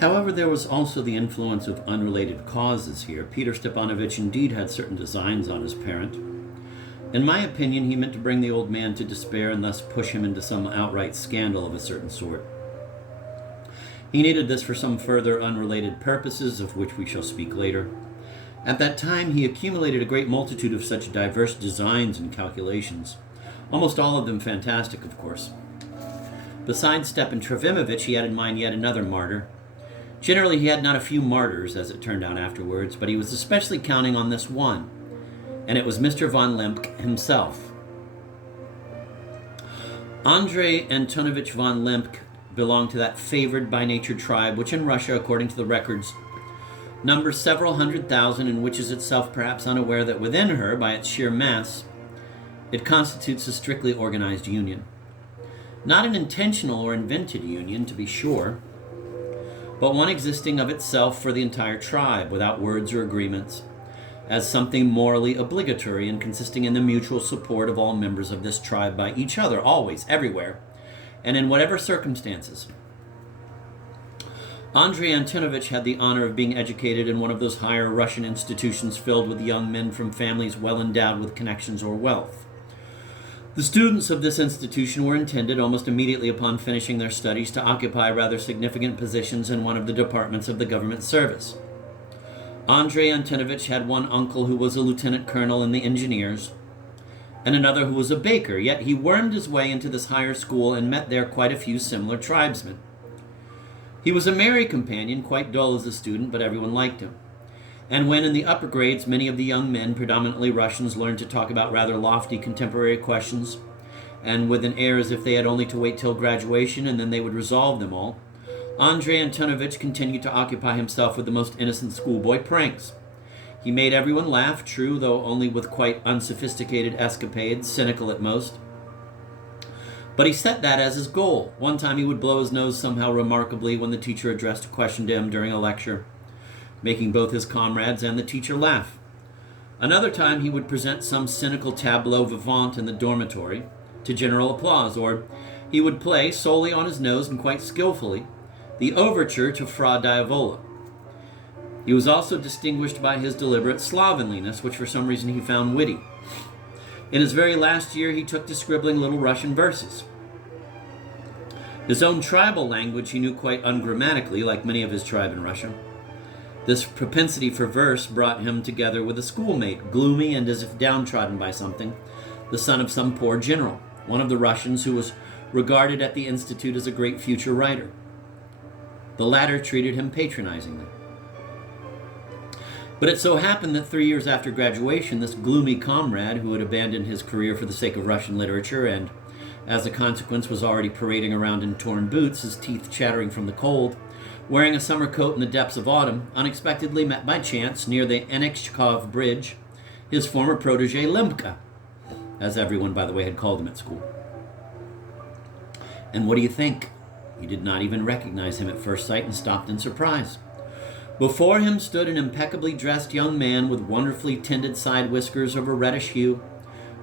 However, there was also the influence of unrelated causes here. Peter Stepanovich indeed had certain designs on his parent. In my opinion, he meant to bring the old man to despair and thus push him into some outright scandal of a certain sort. He needed this for some further unrelated purposes, of which we shall speak later. At that time, he accumulated a great multitude of such diverse designs and calculations, almost all of them fantastic, of course. Besides Stepan Trofimovich, he had in mind yet another martyr. Generally, he had not a few martyrs, as it turned out afterwards, but he was especially counting on this one, and it was Mr. von Lembke himself. Andrei Antonovich von Lembke belonged to that favored by nature tribe, which in Russia, according to the records, numbers several 100,000, and which is itself perhaps unaware that within her, by its sheer mass, it constitutes a strictly organized union. Not an intentional or invented union, to be sure, but one existing of itself for the entire tribe, without words or agreements, as something morally obligatory and consisting in the mutual support of all members of this tribe by each other, always, everywhere, and in whatever circumstances. Andrei Antonovich had the honor of being educated in one of those higher Russian institutions filled with young men from families well endowed with connections or wealth. The students of this institution were intended, almost immediately upon finishing their studies, to occupy rather significant positions in one of the departments of the government service. Andrei Antonovich had one uncle who was a lieutenant colonel in the engineers, and another who was a baker, yet he wormed his way into this higher school and met there quite a few similar tribesmen. He was a merry companion, quite dull as a student, but everyone liked him. And when in the upper grades many of the young men, predominantly Russians, learned to talk about rather lofty contemporary questions, and with an air as if they had only to wait till graduation and then they would resolve them all, Andrei Antonovich continued to occupy himself with the most innocent schoolboy pranks. He made everyone laugh, true, though only with quite unsophisticated escapades, cynical at most. But he set that as his goal. One time he would blow his nose somehow remarkably when the teacher addressed a question to him during a lecture, making both his comrades and the teacher laugh. Another time he would present some cynical tableau vivant in the dormitory to general applause, or he would play, solely on his nose and quite skillfully, the overture to Fra Diavola. He was also distinguished by his deliberate slovenliness, which for some reason he found witty. In his very last year, he took to scribbling little Russian verses. His own tribal language he knew quite ungrammatically, like many of his tribe in Russia. This propensity for verse brought him together with a schoolmate, gloomy and as if downtrodden by something, the son of some poor general, one of the Russians who was regarded at the institute as a great future writer. The latter treated him patronizingly. But it so happened that 3 years after graduation, this gloomy comrade, who had abandoned his career for the sake of Russian literature and, as a consequence, was already parading around in torn boots, his teeth chattering from the cold, wearing a summer coat in the depths of autumn, unexpectedly met by chance near the Anekchkov Bridge his former protege Lembke, as everyone, by the way, had called him at school. And what do you think? He did not even recognize him at first sight and stopped in surprise. Before him stood an impeccably dressed young man with wonderfully tended side whiskers of a reddish hue,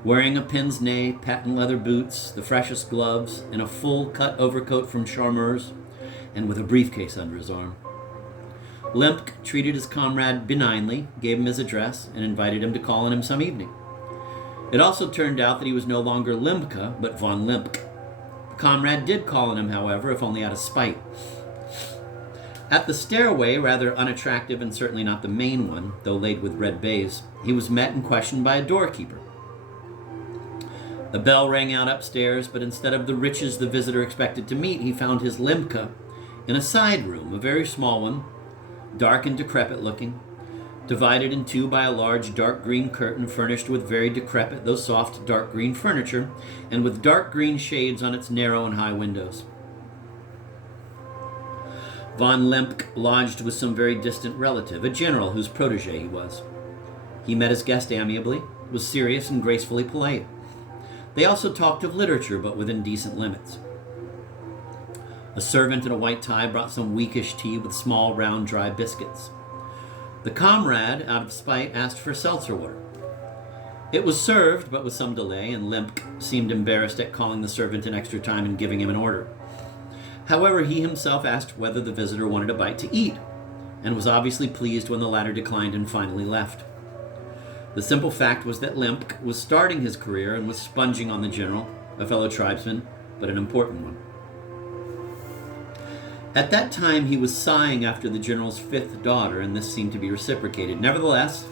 wearing a pince-nez, patent leather boots, the freshest gloves, and a full-cut overcoat from Charmeur's, and with a briefcase under his arm. Lembke treated his comrade benignly, gave him his address, and invited him to call on him some evening. It also turned out that he was no longer Lembke, but von Lembke. The comrade did call on him, however, if only out of spite. At the stairway, rather unattractive and certainly not the main one, though laid with red baize, he was met and questioned by a doorkeeper. The bell rang out upstairs, but instead of the riches the visitor expected to meet, he found his Lembke in a side room, a very small one, dark and decrepit looking, divided in two by a large dark green curtain furnished with very decrepit though soft dark green furniture, and with dark green shades on its narrow and high windows. Von Lembke lodged with some very distant relative, a general whose protege he was. He met his guest amiably, was serious and gracefully polite. They also talked of literature, but within decent limits. A servant in a white tie brought some weakish tea with small, round, dry biscuits. The comrade, out of spite, asked for seltzer water. It was served, but with some delay, and Lembke seemed embarrassed at calling the servant an extra time and giving him an order. However, he himself asked whether the visitor wanted a bite to eat, and was obviously pleased when the latter declined and finally left. The simple fact was that Lembke was starting his career and was sponging on the general, a fellow tribesman, but an important one. At that time, he was sighing after the general's fifth daughter, and this seemed to be reciprocated. Nevertheless,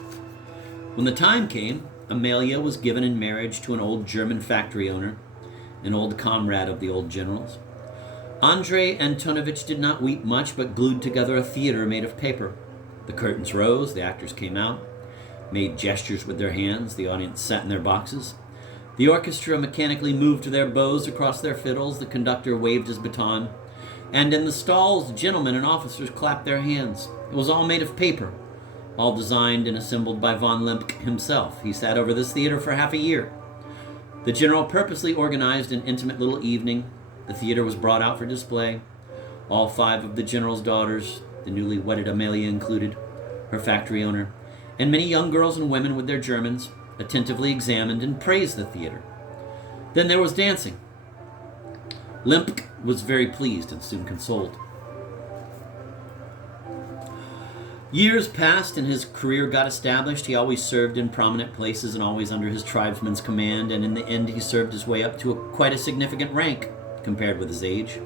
when the time came, Amelia was given in marriage to an old German factory owner, an old comrade of the old general's. Andrei Antonovich did not weep much, but glued together a theater made of paper. The curtains rose, the actors came out, made gestures with their hands, the audience sat in their boxes. The orchestra mechanically moved their bows across their fiddles, the conductor waved his baton, and in the stalls, gentlemen and officers clapped their hands. It was all made of paper, all designed and assembled by von Lembke himself. He sat over this theater for half a year. The general purposely organized an intimate little evening. The theater was brought out for display. All 5 of the general's daughters, the newly wedded Amelia included, her factory owner, and many young girls and women with their Germans, attentively examined and praised the theater. Then there was dancing. Lembke was very pleased and soon consoled. Years passed and his career got established. He always served in prominent places and always under his tribesman's command, and in the end he served his way up to quite a significant rank compared with his age.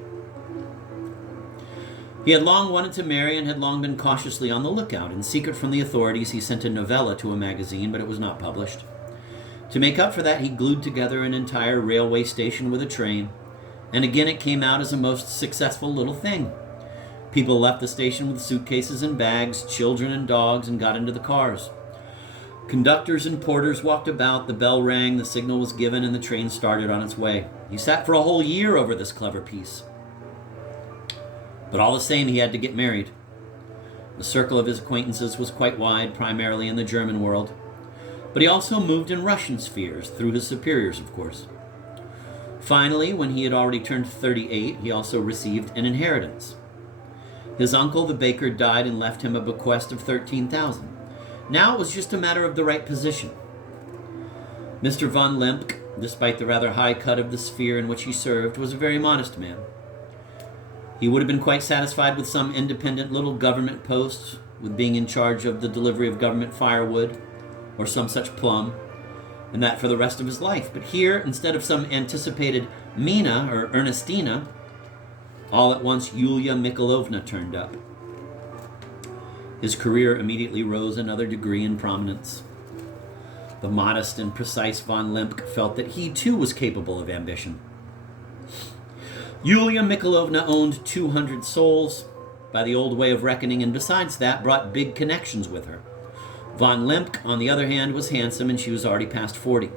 He had long wanted to marry and had long been cautiously on the lookout. In secret from the authorities, he sent a novella to a magazine, but it was not published. To make up for that, he glued together an entire railway station with a train, and again it came out as a most successful little thing. People left the station with suitcases and bags, children and dogs, and got into the cars. Conductors and porters walked about, the bell rang, the signal was given, and the train started on its way. He sat for a whole year over this clever piece. But all the same, he had to get married. The circle of his acquaintances was quite wide, primarily in the German world. But he also moved in Russian spheres, through his superiors, of course. Finally, when he had already turned 38, he also received an inheritance. His uncle, the baker, died and left him a bequest of 13,000. Now it was just a matter of the right position. Mr. von Lembke, despite the rather high cut of the sphere in which he served, was a very modest man. He would have been quite satisfied with some independent little government post, with being in charge of the delivery of government firewood, or some such plum, and that for the rest of his life. But here, instead of some anticipated Mina or Ernestina, all at once Yulia Mikhailovna turned up. His career immediately rose another degree in prominence. The modest and precise von Lembke felt that he too was capable of ambition. Yulia Mikhailovna owned 200 souls by the old way of reckoning, and besides that, brought big connections with her. Von Lembke, on the other hand, was handsome, and she was already past 40.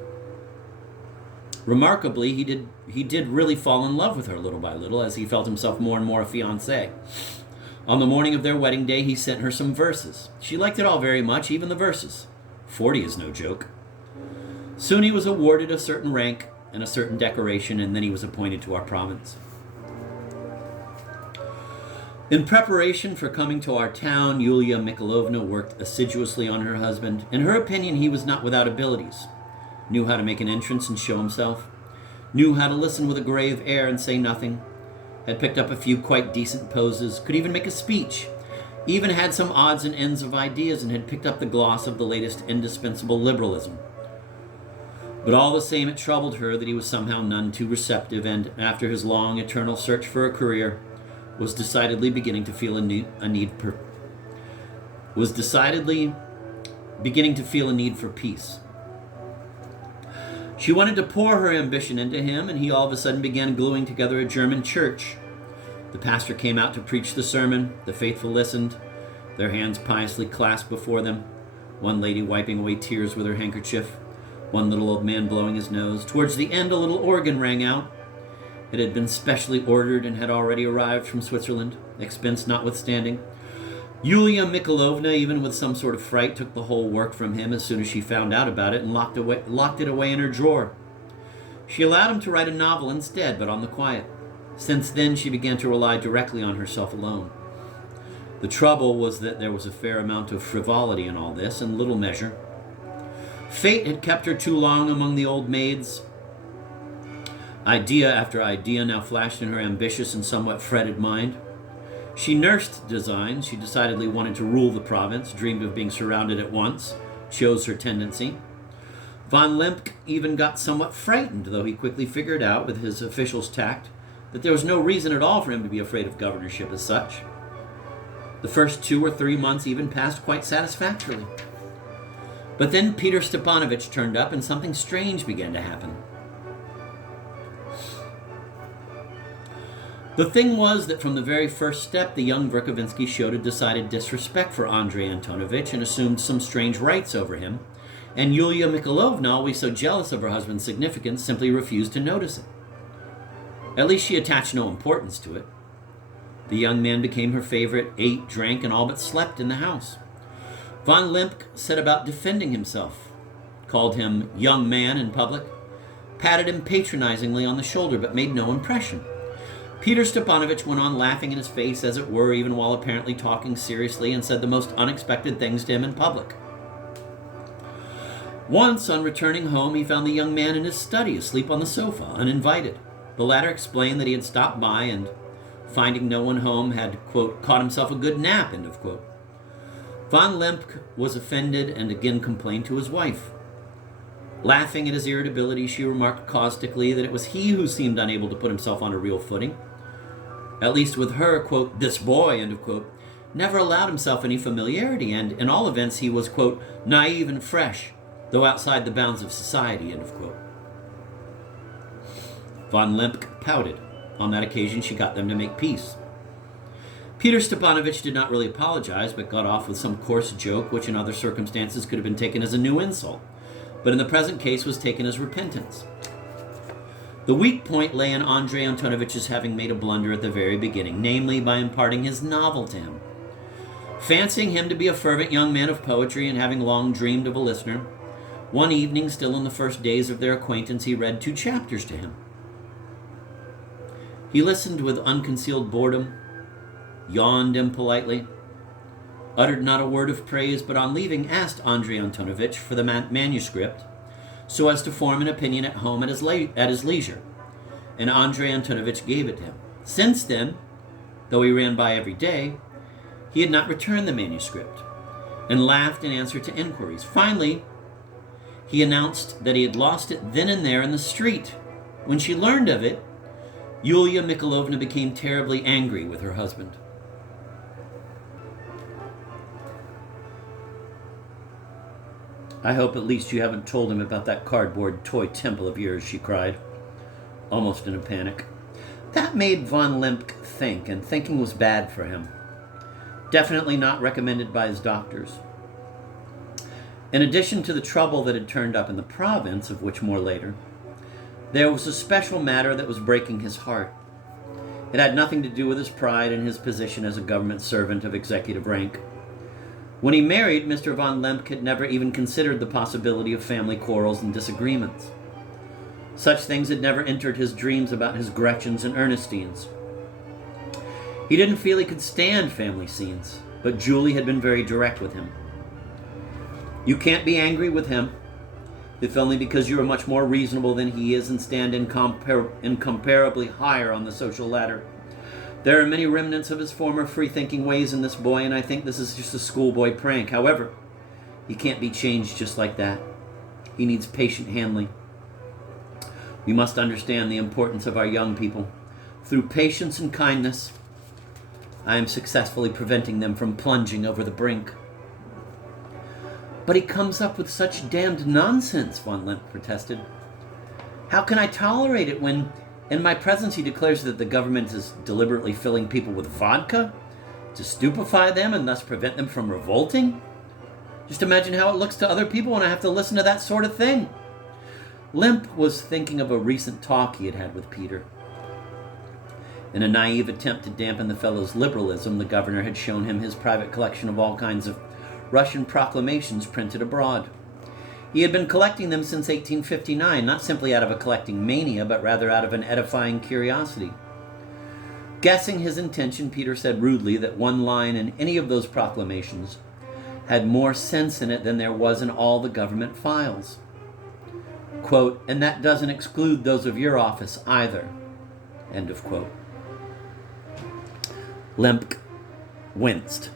Remarkably, he did really fall in love with her little by little, as he felt himself more and more a fiancé. On the morning of their wedding day, he sent her some verses. She liked it all very much, even the verses. 40 is no joke. Soon he was awarded a certain rank and a certain decoration, and then he was appointed to our province. In preparation for coming to our town, Yulia Mikhailovna worked assiduously on her husband. In her opinion, he was not without abilities. Knew how to make an entrance and show himself. Knew how to listen with a grave air and say nothing. Had picked up a few quite decent poses. Could even make a speech. Even had some odds and ends of ideas, and had picked up the gloss of the latest indispensable liberalism. But all the same, it troubled her that he was somehow none too receptive, and after his long, eternal search for a career, was decidedly beginning to feel a need for peace. She wanted to pour her ambition into him, and he all of a sudden began gluing together a German church. The pastor came out to preach the sermon. The faithful listened, their hands piously clasped before them, one lady wiping away tears with her handkerchief, one little old man blowing his nose. Towards the end, a little organ rang out. It had been specially ordered and had already arrived from Switzerland, expense notwithstanding. Yulia Mikhailovna, even with some sort of fright, took the whole work from him as soon as she found out about it and locked it away in her drawer. She allowed him to write a novel instead, but on the quiet. Since then, she began to rely directly on herself alone. The trouble was that there was a fair amount of frivolity in all this, and little measure. Fate had kept her too long among the old maids. Idea after idea now flashed in her ambitious and somewhat fretted mind. She nursed designs. She decidedly wanted to rule the province, dreamed of being surrounded at once, chose her tendency. Von Lembke even got somewhat frightened, though he quickly figured out, with his official's tact, that there was no reason at all for him to be afraid of governorship as such. The first 2 or 3 months even passed quite satisfactorily. But then Peter Stepanovich turned up and something strange began to happen. The thing was that from the very first step, the young Verkovensky showed a decided disrespect for Andrei Antonovich and assumed some strange rights over him, and Yulia Mikhailovna, always so jealous of her husband's significance, simply refused to notice it. At least she attached no importance to it. The young man became her favorite, ate, drank, and all but slept in the house. Von Lembke set about defending himself, called him young man in public, patted him patronizingly on the shoulder, but made no impression. Peter Stepanovich went on laughing in his face, as it were, even while apparently talking seriously, and said the most unexpected things to him in public. Once, on returning home, he found the young man in his study, asleep on the sofa, uninvited. The latter explained that he had stopped by and, finding no one home, had, quote, caught himself a good nap, end of quote. Von Lembke was offended and again complained to his wife. Laughing at his irritability, she remarked caustically that it was he who seemed unable to put himself on a real footing. At least with her, quote, this boy, end of quote, never allowed himself any familiarity, and in all events he was, quote, naive and fresh, though outside the bounds of society, end of quote. Von Lembke pouted. On that occasion, she got them to make peace. Peter Stepanovich did not really apologize, but got off with some coarse joke, which in other circumstances could have been taken as a new insult, but in the present case was taken as repentance. The weak point lay in Andrei Antonovich's having made a blunder at the very beginning, namely by imparting his novel to him. Fancying him to be a fervent young man of poetry and having long dreamed of a listener, one evening, still in the first days of their acquaintance, he read 2 chapters to him. He listened with unconcealed boredom, yawned impolitely, uttered not a word of praise, but on leaving asked Andrei Antonovich for the manuscript so as to form an opinion at home at his leisure, and Andrei Antonovich gave it to him. Since then, though he ran by every day, he had not returned the manuscript, and laughed in answer to inquiries. Finally, he announced that he had lost it then and there in the street. When she learned of it, Yulia Mikhailovna became terribly angry with her husband. I hope at least you haven't told him about that cardboard toy temple of yours, she cried, almost in a panic. That made von Lembke think, and thinking was bad for him. Definitely not recommended by his doctors. In addition to the trouble that had turned up in the province, of which more later, there was a special matter that was breaking his heart. It had nothing to do with his pride and his position as a government servant of executive rank. When he married, Mr. von Lembke had never even considered the possibility of family quarrels and disagreements. Such things had never entered his dreams about his Gretchens and Ernestines. He didn't feel he could stand family scenes, but Julie had been very direct with him. You can't be angry with him, if only because you are much more reasonable than he is and stand incomparably higher on the social ladder. There are many remnants of his former free-thinking ways in this boy, and I think this is just a schoolboy prank. However, he can't be changed just like that. He needs patient handling. We must understand the importance of our young people. Through patience and kindness, I am successfully preventing them from plunging over the brink. But he comes up with such damned nonsense, von Lembke protested. How can I tolerate it when, in my presence, he declares that the government is deliberately filling people with vodka to stupefy them and thus prevent them from revolting? Just imagine how it looks to other people when I have to listen to that sort of thing. Lembke was thinking of a recent talk he had had with Peter. In a naive attempt to dampen the fellow's liberalism, the governor had shown him his private collection of all kinds of Russian proclamations printed abroad. He had been collecting them since 1859, not simply out of a collecting mania, but rather out of an edifying curiosity. Guessing his intention, Peter said rudely that one line in any of those proclamations had more sense in it than there was in all the government files. Quote, and that doesn't exclude those of your office either. End of quote. Lembke winced.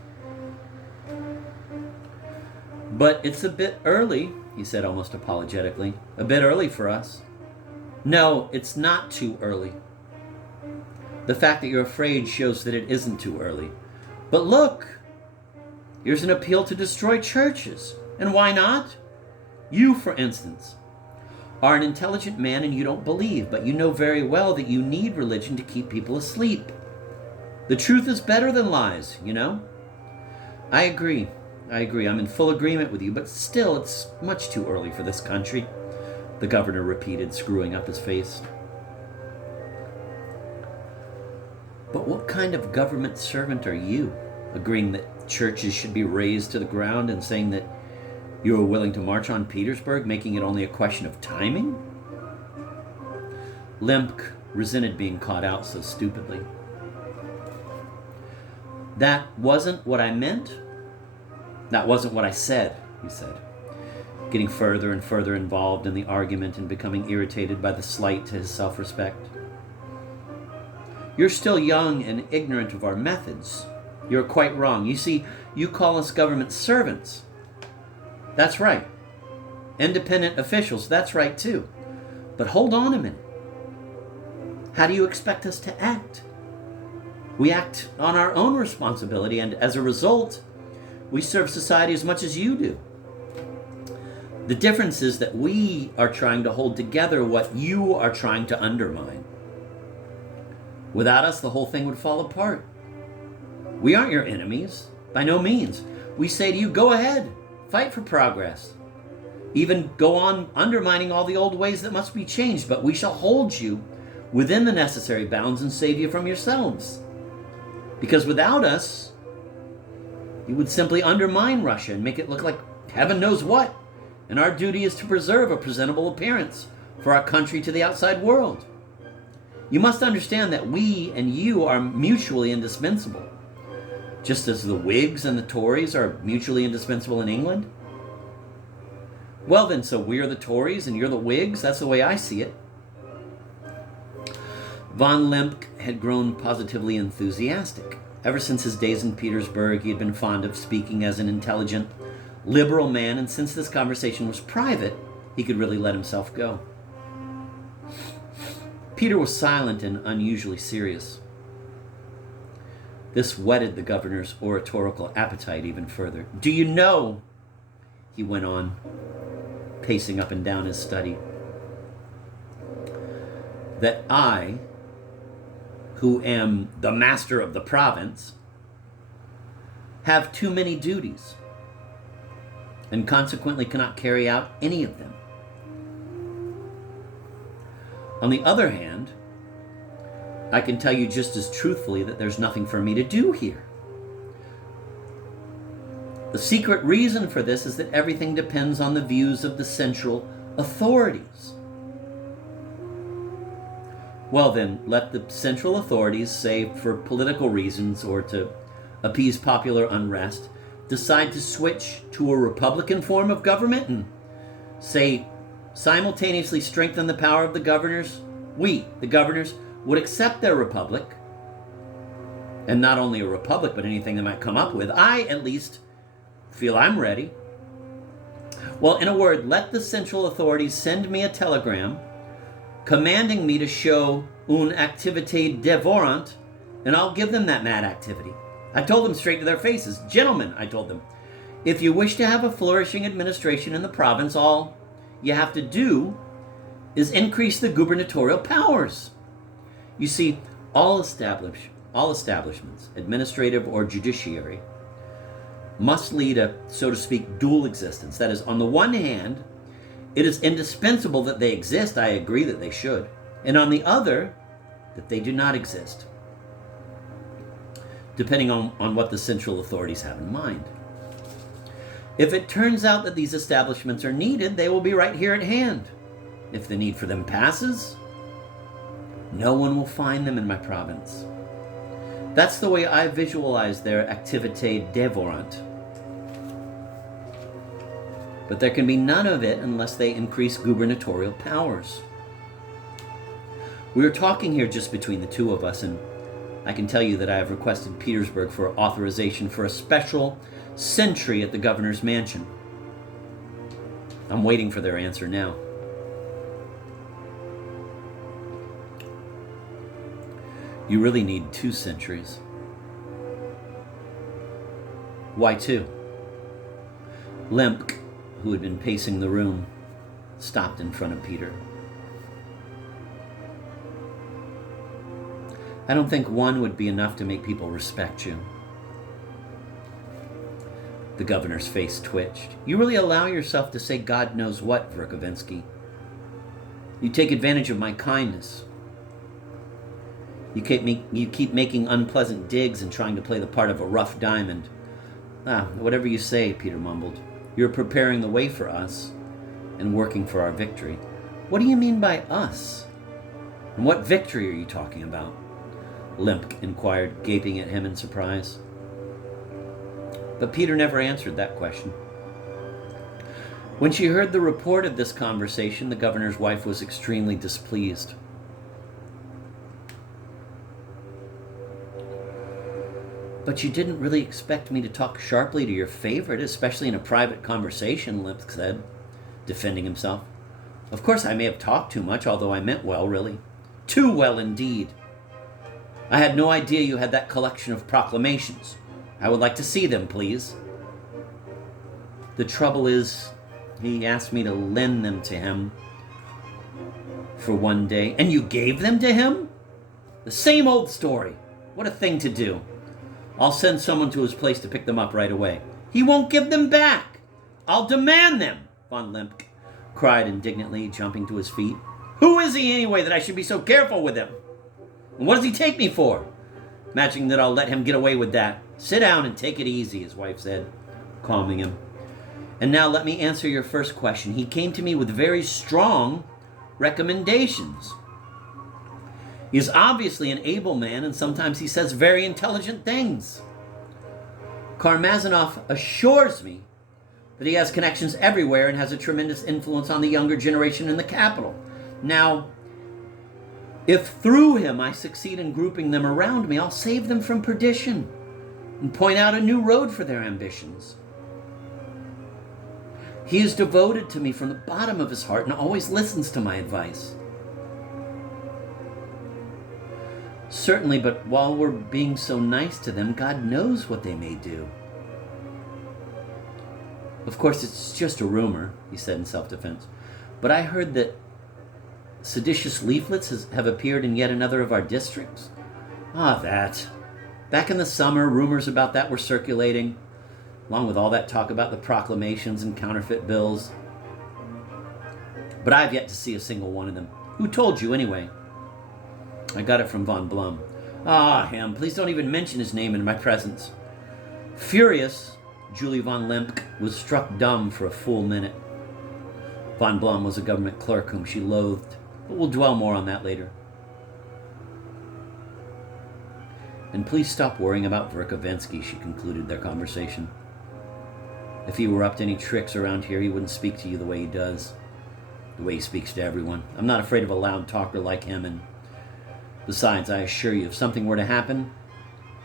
But it's a bit early, he said almost apologetically. A bit early for us. No, it's not too early. The fact that you're afraid shows that it isn't too early. But look, here's an appeal to destroy churches. And why not? You, for instance, are an intelligent man and you don't believe, but you know very well that you need religion to keep people asleep. The truth is better than lies, you know? I agree. I'm in full agreement with you, but still, it's much too early for this country, the governor repeated, screwing up his face. But what kind of government servant are you, agreeing that churches should be razed to the ground and saying that you are willing to march on Petersburg, making it only a question of timing? Lembke resented being caught out so stupidly. That wasn't what I meant. That wasn't what I said, he said, getting further and further involved in the argument and becoming irritated by the slight to his self-respect. You're still young and ignorant of our methods. You're quite wrong. You see, you call us government servants. That's right. Independent officials, that's right too. But hold on a minute. How do you expect us to act? We act on our own responsibility, and as a result, we serve society as much as you do. The difference is that we are trying to hold together what you are trying to undermine. Without us, the whole thing would fall apart. We aren't your enemies, by no means. We say to you, go ahead, fight for progress. Even go on undermining all the old ways that must be changed, but we shall hold you within the necessary bounds and save you from yourselves. Because without us, you would simply undermine Russia and make it look like heaven knows what. And our duty is to preserve a presentable appearance for our country to the outside world. You must understand that we and you are mutually indispensable, just as the Whigs and the Tories are mutually indispensable in England. Well then, so we're the Tories and you're the Whigs? That's the way I see it. Von Lembke had grown positively enthusiastic. Ever since his days in Petersburg, he had been fond of speaking as an intelligent, liberal man, and since this conversation was private, he could really let himself go. Peter was silent and unusually serious. This whetted the governor's oratorical appetite even further. Do you know, he went on, pacing up and down his study, that I, who am the master of the province, have too many duties and consequently cannot carry out any of them. On the other hand, I can tell you just as truthfully that there's nothing for me to do here. The secret reason for this is that everything depends on the views of the central authorities. Well then, let the central authorities, say for political reasons or to appease popular unrest, decide to switch to a Republican form of government and, say, simultaneously strengthen the power of the governors. We, the governors, would accept their republic, and not only a republic, but anything they might come up with. I, at least, feel I'm ready. Well, in a word, let the central authorities send me a telegram commanding me to show une activité dévorante, and I'll give them that mad activity. I told them straight to their faces. Gentlemen, I told them, if you wish to have a flourishing administration in the province, all you have to do is increase the gubernatorial powers. You see, all establishments, administrative or judiciary, must lead a, so to speak, dual existence. That is, on the one hand, it is indispensable that they exist. I agree that they should. And on the other, that they do not exist, depending on what the central authorities have in mind. If it turns out that these establishments are needed, they will be right here at hand. If the need for them passes, no one will find them in my province. That's the way I visualize their activité dévorante. But there can be none of it unless they increase gubernatorial powers. We are talking here just between the two of us, and I can tell you that I have requested Petersburg for authorization for a special sentry at the governor's mansion. I'm waiting for their answer now. You really need 2 sentries. Why 2? Lembke, who had been pacing the room, stopped in front of Peter. I don't think 1 would be enough to make people respect you. The governor's face twitched. You really allow yourself to say God knows what, Verkovensky. You take advantage of my kindness. You keep making unpleasant digs and trying to play the part of a rough diamond. Whatever you say, Peter mumbled. You're preparing the way for us and working for our victory. What do you mean by us? And what victory are you talking about? Lembke inquired, gaping at him in surprise. But Peter never answered that question. When she heard the report of this conversation, the governor's wife was extremely displeased. But you didn't really expect me to talk sharply to your favorite, especially in a private conversation, Lembke said, defending himself. Of course, I may have talked too much, although I meant well, really. Too well, indeed. I had no idea you had that collection of proclamations. I would like to see them, please. The trouble is, he asked me to lend them to him for one day. And you gave them to him? The same old story. What a thing to do. I'll send someone to his place to pick them up right away. He won't give them back. I'll demand them, von Lembke cried indignantly, jumping to his feet. Who is he anyway that I should be so careful with him? And what does he take me for? Imagining that I'll let him get away with that. Sit down and take it easy, his wife said, calming him. And now let me answer your first question. He came to me with very strong recommendations. He is obviously an able man, and sometimes he says very intelligent things. Karmazinov assures me that he has connections everywhere and has a tremendous influence on the younger generation in the capital. Now, if through him I succeed in grouping them around me, I'll save them from perdition and point out a new road for their ambitions. He is devoted to me from the bottom of his heart and always listens to my advice. Certainly, but while we're being so nice to them, God knows what they may do. Of course, it's just a rumor, he said in self-defense. But I heard that seditious leaflets have appeared in yet another of our districts. That. Back in the summer, rumors about that were circulating, along with all that talk about the proclamations and counterfeit bills. But I've yet to see a single one of them. Who told you, anyway? I got it from von Blum. Him. Please don't even mention his name in my presence. Furious, Julie von Lembke was struck dumb for a full minute. Von Blum was a government clerk whom she loathed, but we'll dwell more on that later. And please stop worrying about Verkovensky, she concluded their conversation. If he were up to any tricks around here, he wouldn't speak to you the way he does, the way he speaks to everyone. I'm not afraid of a loud talker like him, and besides, I assure you, if something were to happen,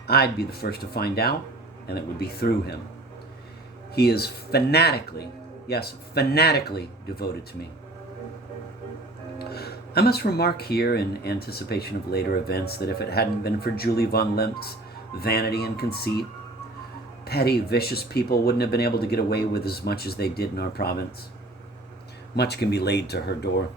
I'd be the first to find out, and it would be through him. He is fanatically devoted to me. I must remark here, in anticipation of later events, that if it hadn't been for Julie von Lembke's vanity and conceit, petty, vicious people wouldn't have been able to get away with as much as they did in our province. Much can be laid to her door.